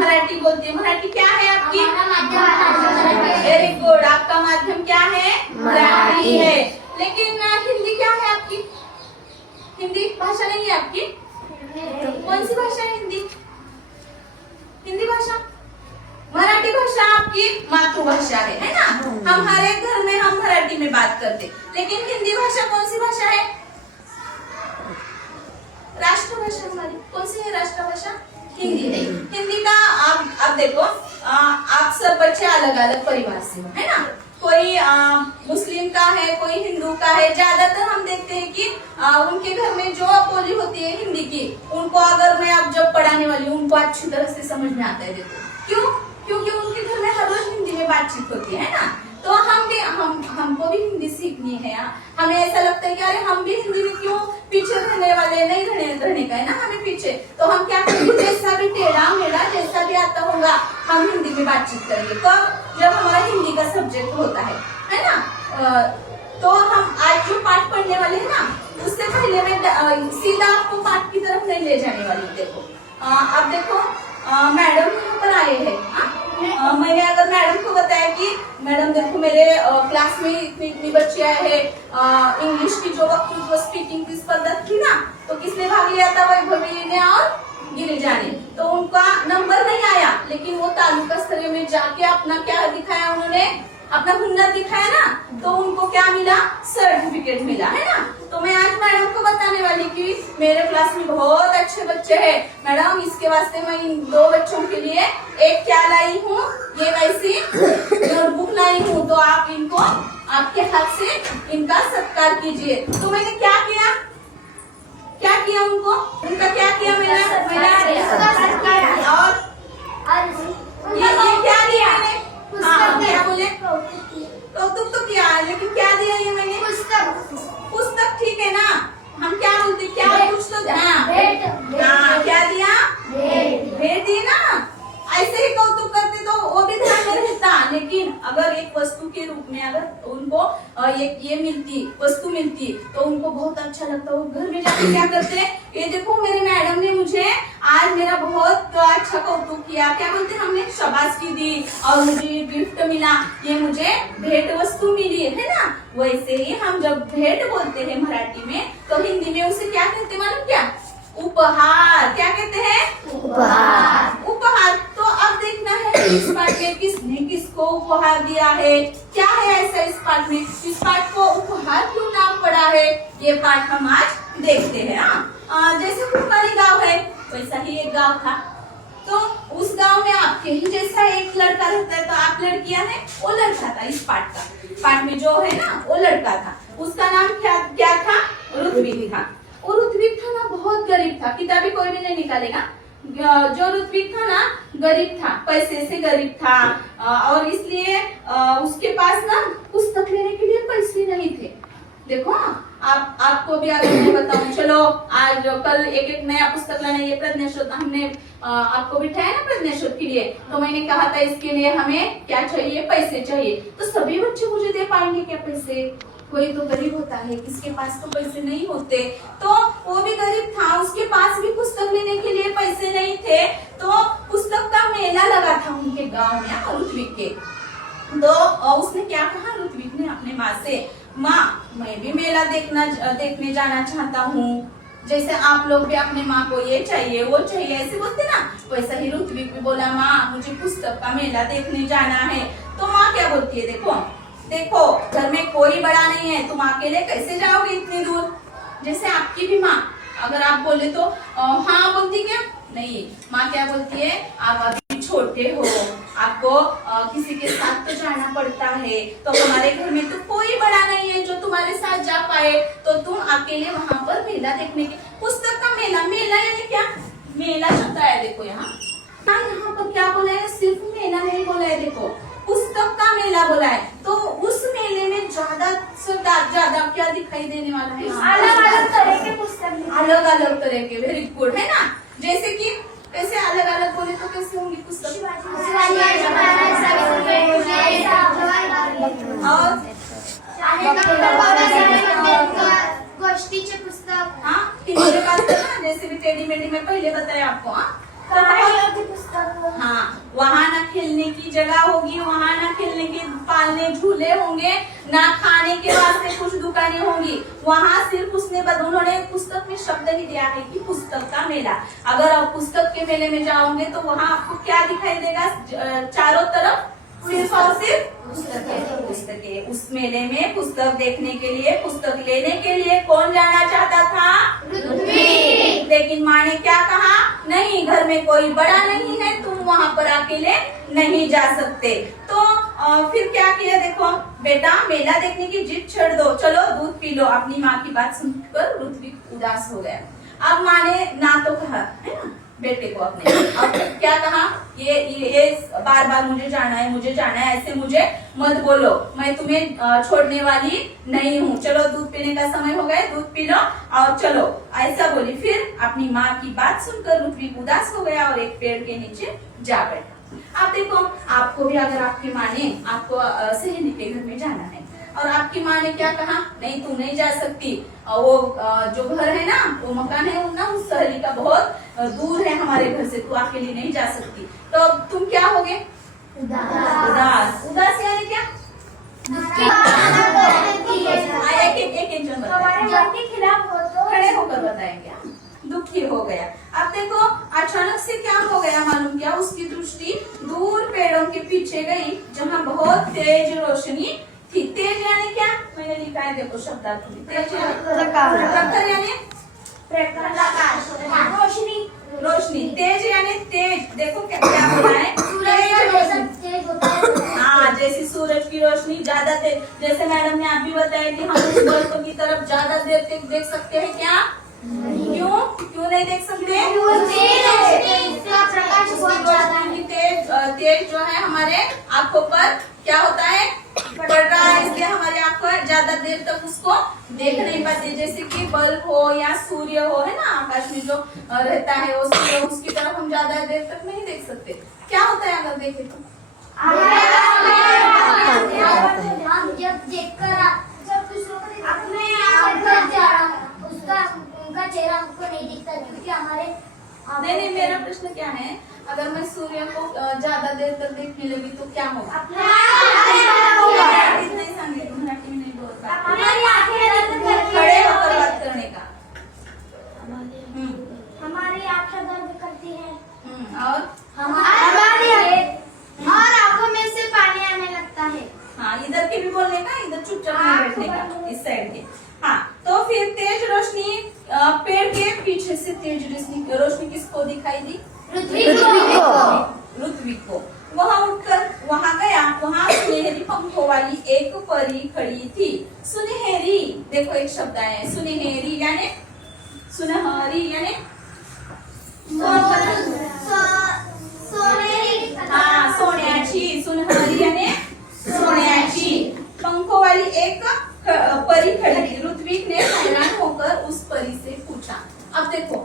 मराठी बोलती है। मराठी क्या है आपकी? वेरी गुड, आपका माध्यम क्या है? मराठी है। लेकिन हिंदी क्या है आपकी? हिंदी भाषा नहीं है आपकी? कौन सी भाषा है हिंदी? हिंदी भाषा? मराठी भाषा आपकी मातृभाषा है ना? हम हर एक घर में हम मराठी में बात करते, लेकिन हिंदी भाषा कौन सी भाषा है? राष्ट्रभाषा हमारी कौन सी है? राष्ट्रभाषा हिंदी है। हिंदी का आप देखो, आप सब बच्चे अलग अलग परिवार से है ना? कोई मुस्लिम का है, कोई हिंदू का है। ज्यादातर हम देखते हैं कि उनके घर में जो बोली होती है हिंदी की, उनको अगर मैं अब जब पढ़ाने वाली हूँ उनको अच्छी तरह से समझ में आता है। देखो क्यों? क्योंकि उनके घर में हर रोज हिंदी में बातचीत होती है ना? तो हमको भी हिंदी सीखनी है। हमें ऐसा लगता है कि अरे हम भी हिंदी में क्यों पीछे रहने वाले, नहीं रहने का है ना हमें पीछे। तो हम क्या करेंगे, जैसा भी टेढ़ा मेढ़ा जैसा भी आता होगा हम हिंदी में बातचीत करेंगे। कब? जब हमारा हिंदी का सब्जेक्ट होता है ना? तो हम आज जो पाठ पढ़ने वाले हैं ना, उससे पहले मैं सीधा आपको पाठ की तरफ नहीं ले जाने वाली। देखो अब देखो, मैडम यहाँ पर आए हैं। मैंने अगर मैडम को बताया कि मैडम देखो मेरे क्लास में इतनी बच्चियां हैं, इंग्लिश की जो वक्तृत्व स्पीकिंग की स्पर्धा थी ना, तो किसने भाग लिया था? वैभवी ने और गिरिजा ने। तो उनका नंबर नहीं आया, लेकिन वो तालुका स्तरीय में जाके अपना क्या दिखाया, उन्होंने अपना हुनर दिखाया ना, तो उनको क्या मिला? सर्टिफिकेट मिला, है ना? तो मैं आज मैडम को बताने वाली कि मेरे क्लास में बहुत अच्छे बच्चे हैं मैडम, इसके वास्ते मैं इन 2 बच्चों के लिए एक क्या लाई हूँ, ये वैसी नोटबुक लाई हूँ। तो आप इनको आपके हाथ से इनका सत्कार कीजिए। तो मैंने क्या किया? क्या किया उनको? उनका क्या किया? मैंने और ये क्या दिया मैंने? क्या बोले? कौतुक तो किया, लेकिन क्या दिया ये मैंने? पुस्तक। ठीक है ना? हम क्या बोलते, क्या कुछ तो क्या दिया? भेंट दी ना? ऐसे ही कौतुक करते तो वो भी ध्यान में रहता। लेकिन अगर एक वस्तु के रूप में अगर उनको ये मिलती, वस्तु मिलती, तो उनको बहुत अच्छा लगता। वो घर में जाके क्या करते, ये देखो मेरे मैडम ने मुझे आज मेरा बहुत अच्छा कौतुक किया, क्या बोलते हमने, शाबाशी दी और मुझे ये गिफ्ट मिला, ये मुझे भेंट वस्तु मिली, है ना? वैसे ही हम जब भेंट बोलते हैं मराठी में, तो हिंदी में उसे क्या कहते मालूम क्या? उपहार। क्या कहते हैं? उपहार। उपहार। तो अब देखना है इस पाठ में किसने किसको उपहार दिया है, क्या है ऐसा इस पाठ में, इस पाठ को उपहार क्यों नाम पड़ा है, ये पाठ हम आज देखते हैं। जैसे फुलवारी गांव है, वैसा ही एक गांव था। तो उस गांव में आपके ही जैसा एक लड़का रहता है, तो आप लड़कियां हैं, वो लड़का था। इस पाठ में जो है ना, वो लड़का था। उसका नाम क्या था? ऋत्विक था। और ऋत्विक था ना, बहुत गरीब था। किताबी कोई भी नहीं निकालेगा। जो ऋत्विक था ना, गरीब था, पैसे से गरीब था, और इसलिए उसके पास ना पुस्तक लेने के लिए पैसे नहीं थे। देखो आपको भी अगर मैं बताऊं, चलो आज कल एक नया पुस्तक लाना, ये प्रज्ञाशोध हमने आपको बिठाया ना प्रज्ञाशोध के लिए, तो मैंने कहा था इसके लिए हमें क्या चाहिए? पैसे चाहिए। तो सभी बच्चे मुझे दे पाएंगे क्या पैसे? कोई तो गरीब होता है, किसके पास तो पैसे नहीं होते। तो वो भी गरीब था, उसके पास भी पुस्तक लेने के लिए पैसे नहीं थे। तो पुस्तक का मेला लगा था उनके गांव में ऋत्विक के। तो उसने क्या कहा, ऋत्विक ने अपने माँ से, माँ मैं भी मेला देखने जाना चाहता हूँ। जैसे आप लोग भी अपने माँ को ये चाहिए वो चाहिए ऐसे बोलते ना, वैसा ही ऋत्विक भी बोला, माँ मुझे पुस्तक का मेला देखने जाना है। तो माँ क्या बोलती है, देखो घर में कोई बड़ा नहीं है, तुम अकेले कैसे जाओगे इतनी दूर। जैसे आपकी भी माँ अगर आप बोले तो हाँ बोलती क्या? नहीं, माँ क्या बोलती है, आप अभी छोटे हो, आपको किसी के साथ तो जाना पड़ता है। तो हमारे घर में तो कोई बड़ा नहीं है जो तुम्हारे साथ जा पाए, तो तुम अकेले वहाँ पर मेला देखने के। पुस्तक का मेला, मेला यानी क्या? मेला शब्द है देखो यहाँ पर क्या बोला है, सिर्फ मेला नहीं बोला है, देखो पुस्तक का मेला बोला है। तो उस मेले में ज्यादा क्या दिखाई देने वाला है? अलग अलग तरह के पुस्तक, अलग अलग तरह के। वेरी गुड, है ना? जैसे कि कैसे अलग अलग बोले तो कैसे होंगी पुस्तक? गोष्टीचे पुस्तक, हाँ हिंदी में बात करना, जैसे भी टेढ़ी मेढ़ी में पहले बताया आपको। हाँ की जगह होगी, वहाँ ना खेलने के पालने झूले होंगे, ना खाने के वास्ते कुछ दुकानें होंगी। वहाँ सिर्फ उन्होंने पुस्तक में शब्द ही दिया है कि पुस्तक का मेला। अगर आप पुस्तक के मेले में जाओगे तो वहाँ आपको क्या दिखाई देगा? चारों तरफ सिर्फ और सिर्फ पुस्तकें। उस मेले में पुस्तक देखने के लिए, पुस्तक लेने के लिए कौन जाना चाहता था? पृथ्वी। लेकिन माँ ने क्या कहा? नहीं, घर में कोई बड़ा नहीं है, तुम वहाँ पर अकेले नहीं जा सकते। तो फिर क्या किया? देखो बेटा, मेला देखने की जिद छोड़ दो, चलो दूध पी लो। अपनी माँ की बात सुनकर पृथ्वी उदास हो गया। अब माँ ने ना तो कहा, है ना, बेटे को अपने, अब क्या कहा? ये बार बार मुझे जाना है, मुझे जाना है, ऐसे मुझे मत बोलो, मैं तुम्हें छोड़ने वाली नहीं हूँ। चलो दूध पीने का समय हो गया, दूध पी लो और चलो, ऐसा बोली। फिर अपनी माँ की बात सुनकर पृथ्वी उदास हो गया और एक पेड़ के नीचे जा बैठा। आप देखो, आपको भी अगर आपकी माँ ने आपको सहेली के घर में जाना है और आपकी माँ ने क्या कहा? नहीं, तू नहीं जा सकती, वो जो घर है ना, वो मकान है ना, उस सहेली का बहुत दूर है हमारे घर से, तू अकेली नहीं जा सकती। तो अब तुम क्या होगे? उदास। उदास यानी क्या? खड़े होकर बताएंगे। दुखी हो गया। अब देखो, अचानक से क्या हो गया मालूम क्या? उसकी दृष्टि दूर पेड़ों के पीछे गई, जहाँ बहुत तेज रोशनी थी। तेज यानी क्या? मैंने लिखा है, देखो शब्दार्थ में। तेज प्रखर यानी रोशनी। रोशनी। तेज यानी तेज। देखो क्या क्या बोला है? तेज रोशनी। हाँ, जैसे सूरज की रोशनी ज्यादा तेज। जैसे मैडम ने आप भी बताया कि हम उस बल्ब की तरफ ज्यादा देर तक देख सकते हैं क्या? क्यों नहीं देख सकते? तेज जो है हमारे आंखों पर क्या होता है? पड़ रहा है, इसलिए हमारे आंखें ज्यादा देर तक उसको देख नहीं पाते। जैसे कि बल्ब हो या सूर्य हो, है ना, आकाश में जो रहता है वो सूर्य, उसकी तरफ हम ज्यादा देर तक नहीं देख सकते। क्या होता है अगर देखे तो? उनका चेहरा हमको नहीं दिखता, क्योंकि हमारे नहीं, मेरा प्रश्न क्या है? अगर मैं सूर्य को ज्यादा देर तक देखने लगी तो क्या होगा? नहीं सांगितलं, मराठी में नहीं बोलता। खड़े होकर बात करने का। हमारी आंखें दर्द करती है और आंखों में से पानी आने लगता है। हाँ, इधर के भी बोलने का, इधर चुपचाप नहीं बैठने का, इस साइड के। हाँ, तो फिर तेज रोशनी, पेड़ के पीछे से तेज रोशनी किसको दिखाई दी? पृथ्वी को। वहाँ उठकर वहाँ गया, वहाँ सुनहरी पंखों वाली एक परी खड़ी थी। सुनहरी, देखो एक शब्द आया है, सुनहरी यानी सुनहरी यानी हाँ, सोन्याची। सुनहरी यानी सोन्याची। पंखों वाली एक परी खड़ी थी। ऋत्विक ने हैरान होकर उस परी से पूछा। अब देखो,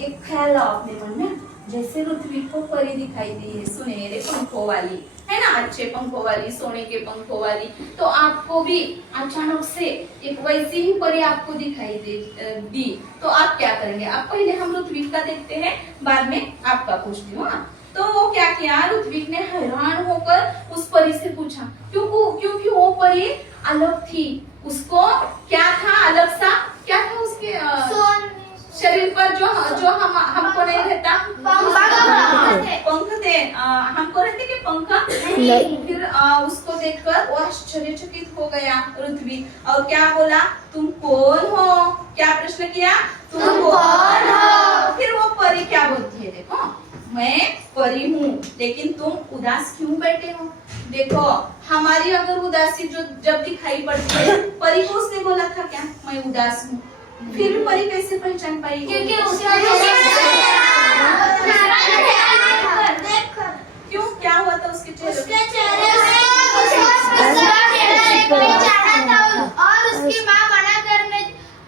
एक ख्याल लाओ अपने मन में, जैसे ऋत्विक को परी दिखाई दी है, सुनहरे पंखों वाली, है ना, अच्छे पंखों वाली, सोने के पंखों वाली, तो आपको भी अचानक से एक वैसी ही परी आपको दिखाई दी, तो आप क्या करेंगे? आप पहले हम ऋत्विक का देखते हैं, बाद में आपका पूछती हूँ। तो वो क्या किया? ऋत्विक ने हैरान होकर उस परी से पूछा, क्योंकि वो परी अलग थी। उसको क्या था? अलग सा क्या था उसके शरीर पर जो हमको नहीं रहता? पंख थे। हमको रहते कि पंख नहीं। फिर उसको देखकर वो आश्चर्यचकित हो गया ऋत्विक, और क्या बोला? तुम कौन हो? क्या प्रश्न किया? तुम कौन हो? फिर वो परी क्या बोलती है? देखो, मैं परी हूँ, लेकिन तुम उदास क्यों बैठे हो? देखो, हमारी अगर उदासी जो जब दिखाई पड़ती है, परी को उसने बोला था क्या मैं उदास हूँ? फिर भी परी कैसे पहचान पाई? क्योंकि क्यों, क्या हुआ था उसके चेहरे? और उसकी माँ मना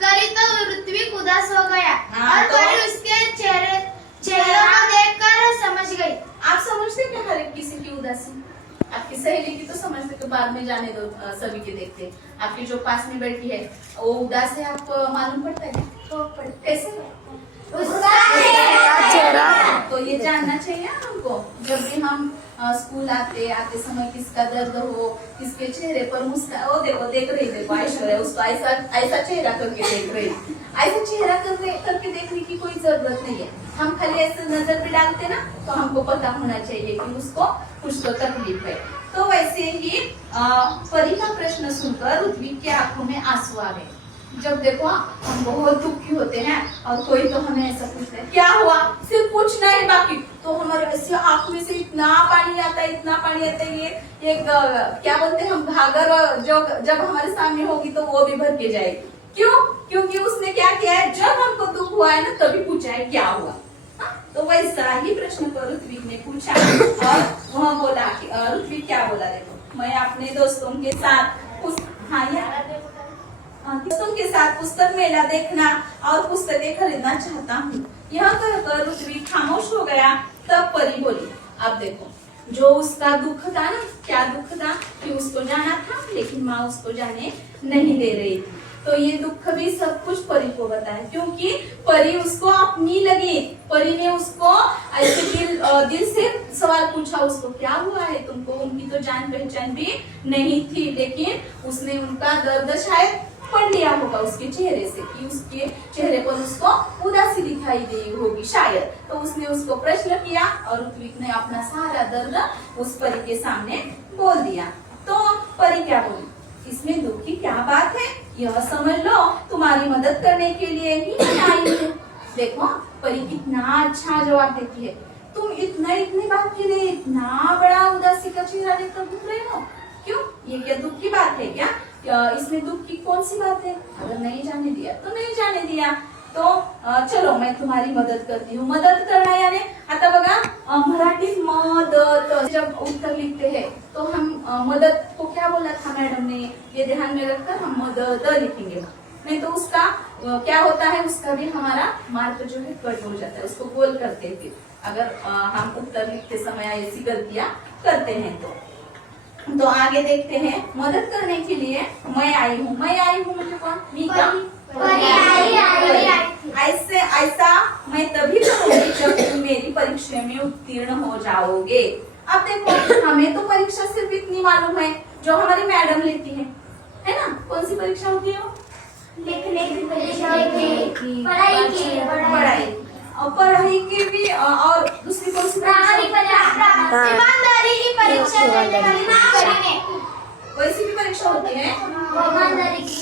करी तो ऋत्विक उदास हो गया। और परी उसके चेहरे को देखकर समझ गई। आप समझते क्या हर एक किसी की उदासी? आपकी सहेली की तो समझते कि बाद में जाने दो, सभी के देखते। आपकी जो पास में बैठी है वो उदास है, आपको मालूम पड़ता है? कैसे? चेहरा। तो ये जानना चाहिए हमको। जब भी हम स्कूल आते समय किसका दर्द हो, किसके चेहरे पर मुस्कान, वो देखो देख रही, देखो ऐश्वर्या उसको ऐसा ऐसा चेहरा करके देख रही। ऐसा चेहरा करके देखने की कोई जरूरत नहीं है। हम खाली ऐसे नजर भी डालते ना तो हमको पता होना चाहिए कि उसको कुछ तो तकलीफ है। तो वैसे ही परी का प्रश्न सुनकर ऋत्विक की आंखों में आंसू आ गए। जब देखो हम बहुत दुखी होते हैं और कोई तो हमें ऐसा पूछता है क्या हुआ, सिर्फ पूछना है बाकी, तो हमारे ऐसे आंख में से इतना पानी आता है, इतना पानी आता है। ये एक क्या बोलते हैं हम, घाघर जो जब हमारे सामने होगी तो वो भी भर के जाएगी। क्यों? क्योंकि उसने क्या किया है, जब हमको दुख हुआ है ना तभी पूछा है क्या हुआ। तो वैसा ही प्रश्न को ऋत्विक ने पूछा और वह बोला कि ऋत्विक क्या बोला, देखो मैं अपने दोस्तों के साथ दोस्तों के साथ पुस्तक मेला देखना और पुस्तकें खरीदना चाहता हूँ। यह कहकर ऋत्विक खामोश हो गया। तब परी बोली, अब देखो जो उसका दुख था ना, क्या दुख था कि उसको जाना था लेकिन माँ उसको जाने नहीं दे रही थी। तो ये दुख भी सब कुछ परी को बताया, क्योंकि परी उसको अपनी लगी। परी ने उसको ऐसे दिल से सवाल पूछा, उसको क्या हुआ है तुमको। उनकी तो जान पहचान भी नहीं थी, लेकिन उसने उनका दर्द शायद पढ़ लिया होगा उसके चेहरे से कि उसके चेहरे पर उसको उदासी दिखाई दी होगी शायद। तो उसने उसको प्रश्न किया और ऋत्विक ने अपना सारा दर्द उस परी के सामने बोल दिया। तो परी क्या बोली, इसमें दुख की क्या बात है, यह समझ लो तुम्हारी मदद करने के लिए ही मैं आई हूँ। देखो परी कितना अच्छा जवाब देती है। तुम इतनी बात के लिए इतना बड़ा उदासी का चेहरा लेकर घूम रहे हो, क्यों? ये क्या दुख की बात है क्या? इसमें दुख की कौन सी बात है? अगर नहीं जाने दिया तो नहीं जाने दिया। तो चलो मैं तुम्हारी मदद करती हूँ। मदद करना यानी आता बघा मराठीत मदत, जब उत्तर लिखते हैं तो हम मदद को क्या बोला था मैडम ने, ये ध्यान में रखकर हम मदद लिखेंगे, नहीं तो उसका क्या होता है, उसका भी हमारा मार्क जो है कट हो जाता है, उसको गोल करते हैं फिर अगर हम उत्तर लिखते समय ऐसी गलतियां करते हैं तो आगे देखते हैं। मदद करने के लिए मैं आई हूँ। मैं आई हूँ मतलब कौन? ऐसे ऐसा मैं तभी करूँगी जब तुम मेरी परीक्षा में उत्तीर्ण हो जाओगे। अब देखो हमें तो परीक्षा सिर्फ इतनी मालूम है जो हमारी मैडम लेती है ना। कौन सी परीक्षा होती है? लिखने की परीक्षा होती है, पढ़ाई की भी, और दूसरी कौन सी? ईमानदारी की परीक्षा देने वाली परी ने वैसी भी परीक्षा होती है ईमानदारी की।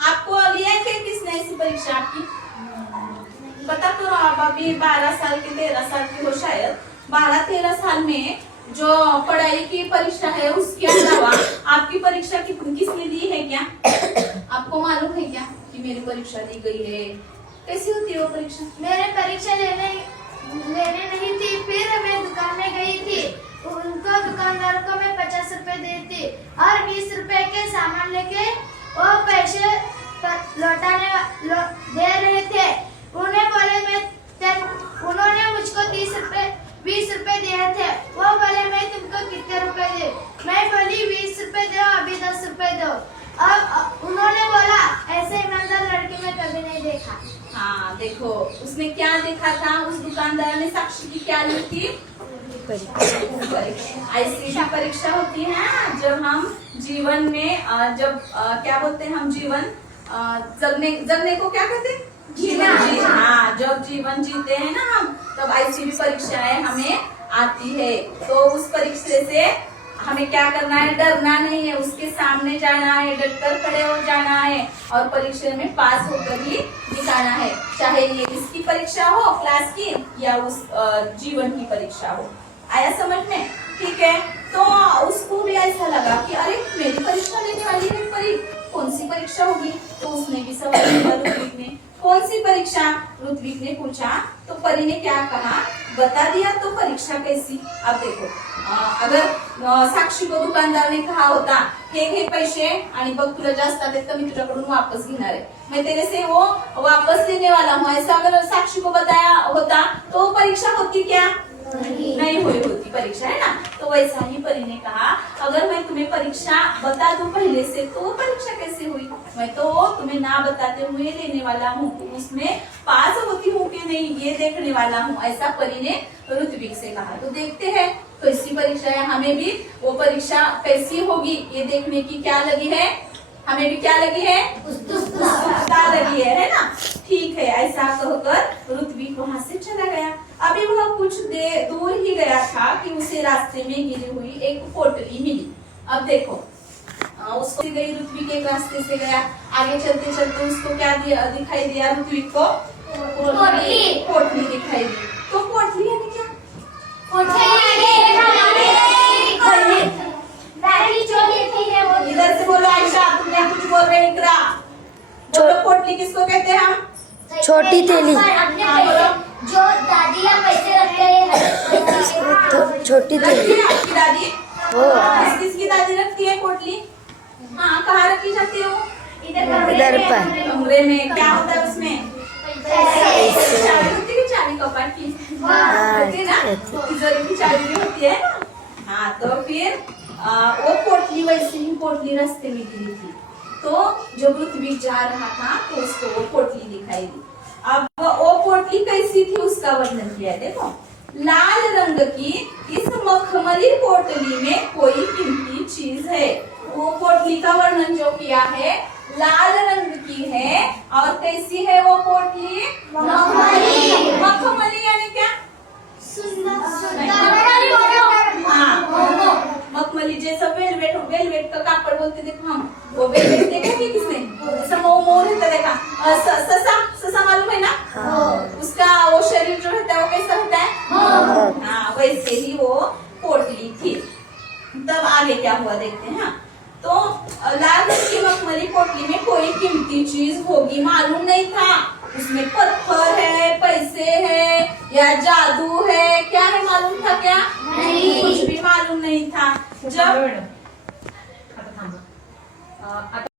आपको लिया है क्या किसने ऐसी परीक्षा आपकी? पता करो आप अभी 12 साल के 13 साल के हो शायद। 12-13 साल में जो पढ़ाई की परीक्षा है उसके अलावा आपकी परीक्षा किसने दी है क्या? आपको मालूम है क्या कि मेरी परीक्षा दी गई है? कैसी होती है वो परीक्षा? मेरे परीक्षा लेने नहीं थी, फिर मैं दुकान में गई थी। उनको दुकानदार को मैं 50 रुपए देती और 20 रुपए के सामान लेके वो पैसे दे रहे थे। उन्हें बोले उन्होंने मुझको 20 रुपए दिए थे। वो बोले मैं तुमको कितने रुपए दे? मैं बोली 20 रुपए दो, अभी 10 रुपए दो। अब उन्होंने बोला ऐसे ईमानदार लड़की मैं कभी नहीं देखा। हाँ देखो उसने क्या देखा था, उस दुकानदार ने साक्षी की क्या ली थी? ऐसी भी परीक्षा होती है जब हम जीवन में जब क्या बोलते हैं हम, जीवन जगने को क्या कहते हैं? जीवन। हाँ जब जीवन जीते हैं ना हम, तब ऐसी भी परीक्षाएं हमें आती है। तो उस परीक्षा से हमें क्या करना है? डरना नहीं है, उसके सामने जाना है, डटकर खड़े हो जाना है और परीक्षा में पास होकर ही दिखाना है, चाहे ये इसकी परीक्षा हो क्लास की या उस जीवन की परीक्षा हो। आया समझ में? ठीक है। तो उसको भी ऐसा लगा कि अरे मेरी परीक्षा लेने वाली है परी, कौन सी परीक्षा होगी? तो उसने भी सवाल किया ऋत्विक ने, कौन सी परीक्षा? ऋत्विक ने पूछा तो परी ने क्या कहा? बता दिया। तो परीक्षा कैसी? अब देखो अगर साक्षी को दुकानदार ने कहा होता हे पैसे आणि बघ तुला जास्त आले तर मी तुझ्याकडून वापस घेणार आहे, मैं तेरे से वो वापस लेने वाला हूँ, ऐसा अगर साक्षी को बताया होता तो परीक्षा होती क्या? नहीं हुई होती परीक्षा, है ना। तो तो वैसा ही परी ने कहा, अगर मैं तुम्हें परीक्षा बता दूं पहले से तो वो परीक्षा कैसे हुई? मैं तो तुम्हें ना बताते हुए देने वाला हूँ, उसमें पास होती हूँ कि नहीं ये देखने वाला हूँ, ऐसा परी ने ऋत्विक से कहा। तो देखते हैं कैसी परीक्षा है, हमें भी वो परीक्षा कैसी होगी ये देखने की क्या लगी है, हमें भी क्या लगी है, उत्सुकता लगी है ना। ठीक है, ऐसा कहकर ऋत्विक वहां से चला गया। अभी वह कुछ दूर ही गया था कि उसे रास्ते में गिरी हुई एक पोटली मिली। अब देखो उसको गई, ऋत्विक एक रास्ते से गया, आगे चलते चलते उसको क्या दिखाई दिया ऋत्विक को? पोटली दिखाई दी। तो पोटली यानी क्या? इधर से बोलो आयशा, तुमने कुछ बोल रहे इकरा। बोलो पोटली किसको कहते हैं हम? छोटी थैली। जो दादी या पैसे रखते हैं तो छोटी थैली। आपकी दादी वो किसकी दादी रखती है पोटली? हाँ, कहाँ रखी जाती है वो? इधर पर। कमरे में। क्या होता है उसमें? चाबी होती है, चाबी कपाट की होती है ना, तिजोरी की चाबी भी होती है ना। हाँ, तो फिर वो पोटली वैसे ही पोटली रास्ते में गिरी थी। तो जब ऋत्विक जा रहा था तो उसको वो पोटली दिखाई दी। अब वो पोटली कैसी थी उसका वर्णन किया है, देखो। लाल रंग की इस मखमली पोटली में कोई कीमती चीज है। वो पोटली का वर्णन जो किया है, लाल रंग की है और कैसी है वो पोटली? मखमली यानी क्या? हाँ, मखमली जैसा वेलवेट, वेलवेट का कापड़ बोलते देखो हम, वो वेलवेट देखा कि किसने? जैसा मोर रहता देखा, ससा मालूम है ना? उसका वो शरीर जो रहता है वो कैसा होता है? हाँ, वैसे ही वो पोटली थी। तब आगे क्या हुआ देखते हैं। तो लाल रंग की मखमली पोटली में कोई कीमती चीज होगी मालूम नहीं था। उसमें पत्थर है, पैसे है या जादू है, क्या है मालूम था क्या? नहीं, कुछ भी मालूम नहीं था। जब